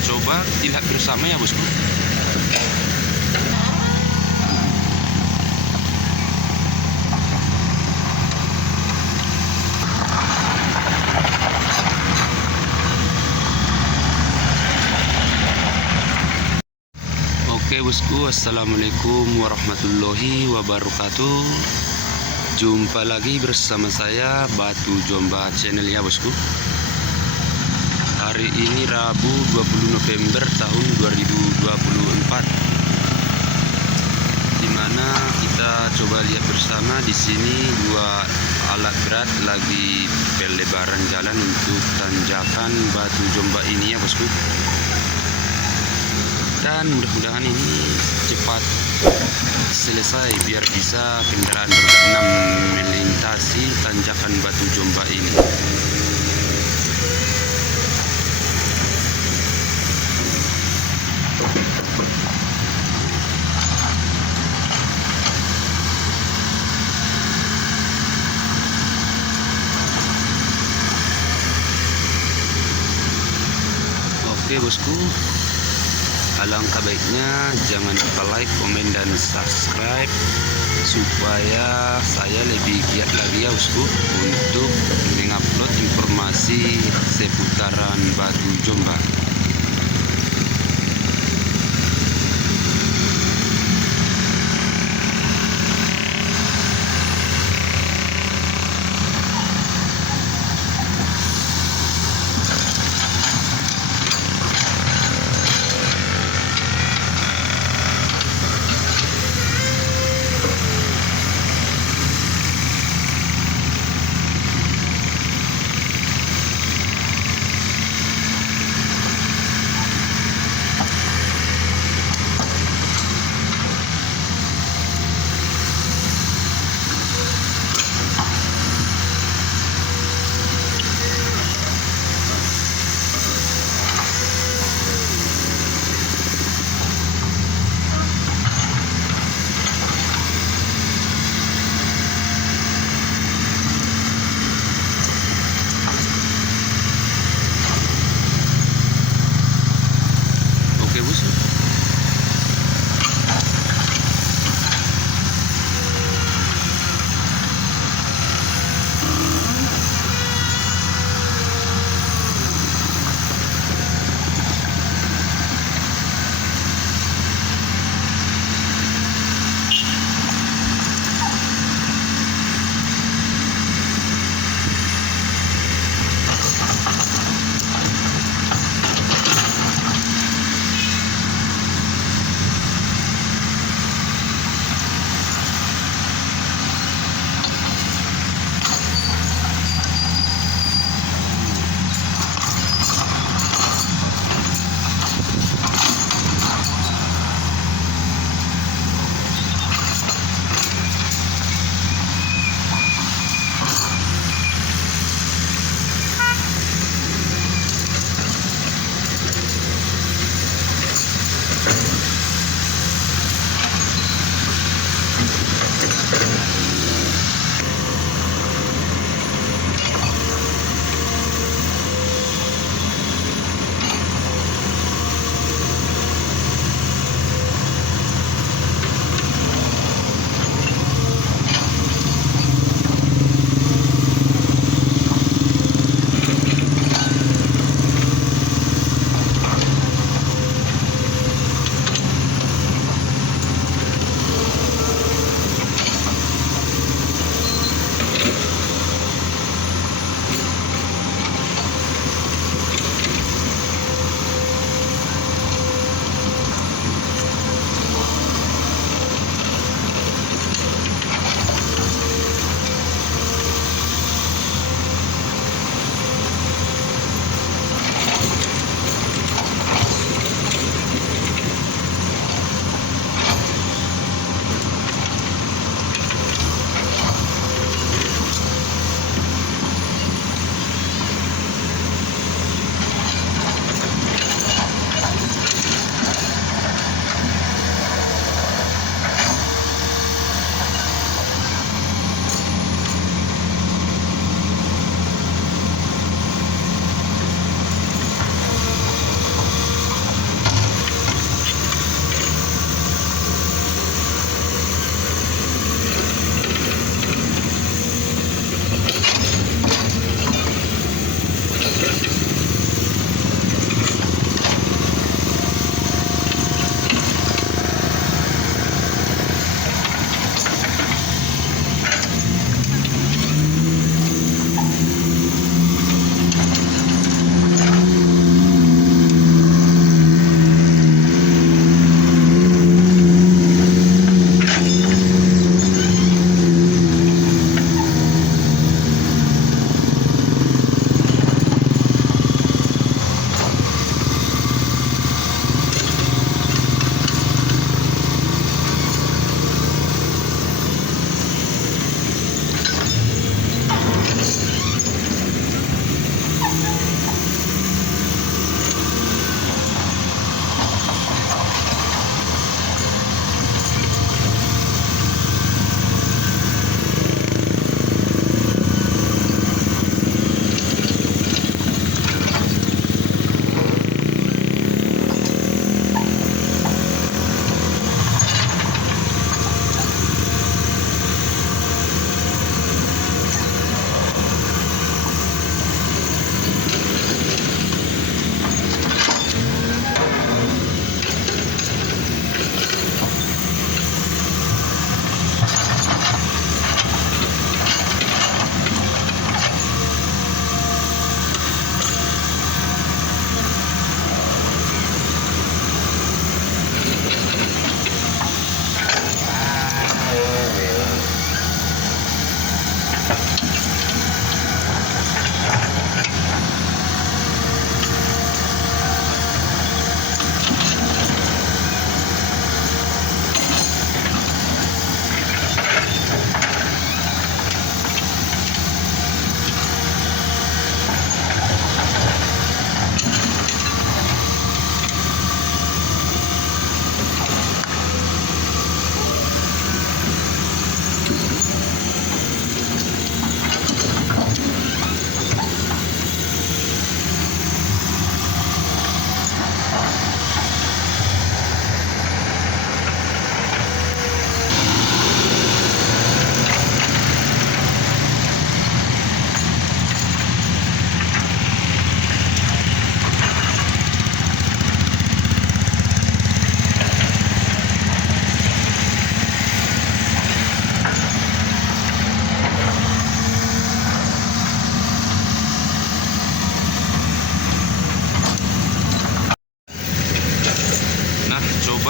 Coba dilihat bersama ya bosku. Oke bosku, assalamualaikum warahmatullahi wabarakatuh. Jumpa lagi bersama saya Batu Jomba channel ya bosku. Hari ini Rabu 20 November tahun 2024, dimana kita coba lihat bersama di sini dua alat berat lagi pelebaran jalan untuk tanjakan Batu Jomba ini ya bosku. Dan mudah-mudahan ini cepat selesai biar bisa kendaraan roda 6 melintasi tanjakan Batu Jomba ini. Oke bosku, alangkah baiknya jangan lupa like, komen, dan subscribe supaya saya lebih giat lagi ya bosku untuk mengupload informasi seputaran Batu Jomba.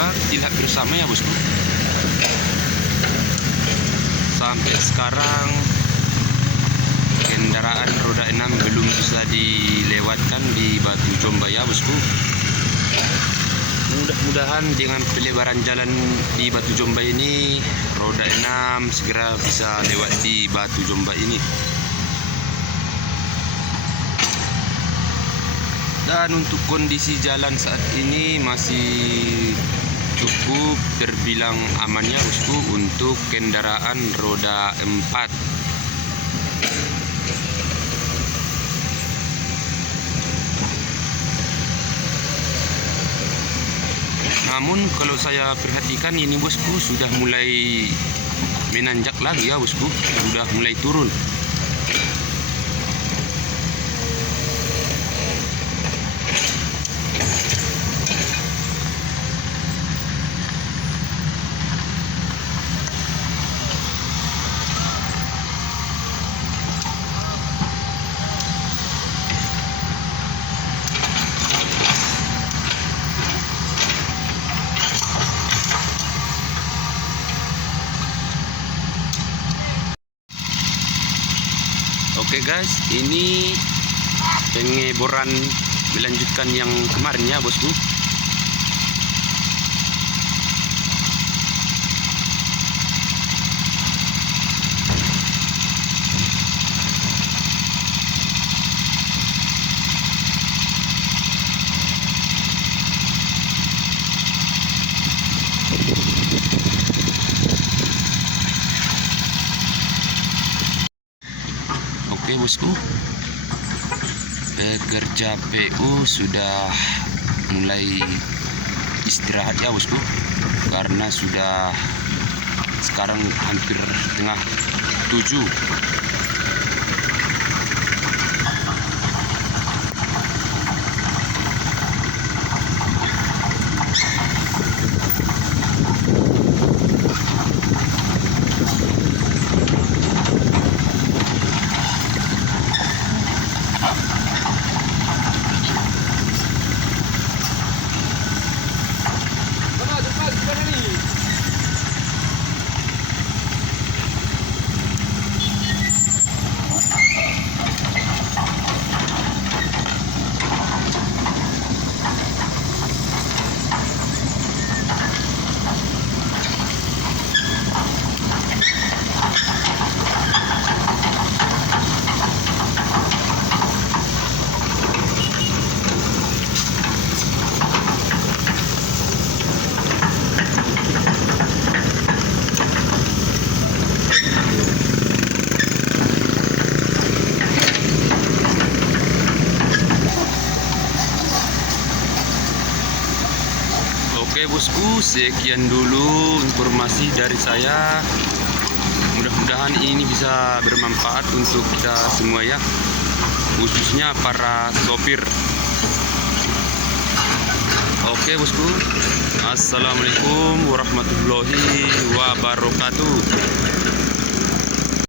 coba lihat bersama ya bosku. Sampai sekarang kendaraan roda 6 belum bisa dilewatkan di Batu Jomba ya bosku. Mudah-mudahan dengan pelebaran jalan di Batu Jomba ini, roda 6 segera bisa lewat di Batu Jomba ini. Dan untuk kondisi jalan saat ini masih cukup terbilang aman ya bosku untuk kendaraan roda 4. Namun kalau saya perhatikan ini bosku sudah mulai menanjak lagi ya bosku, sudah mulai turun. Oke guys, ini pengeboran melanjutkan yang kemarin ya bosku. Oke bosku, pekerja PU sudah mulai istirahat ya bosku, karena sudah sekarang hampir tengah 7. Oke bosku, sekian dulu informasi dari saya. Mudah-mudahan ini bisa bermanfaat untuk kita semua ya, khususnya para sopir. Oke bosku, assalamualaikum warahmatullahi wabarakatuh.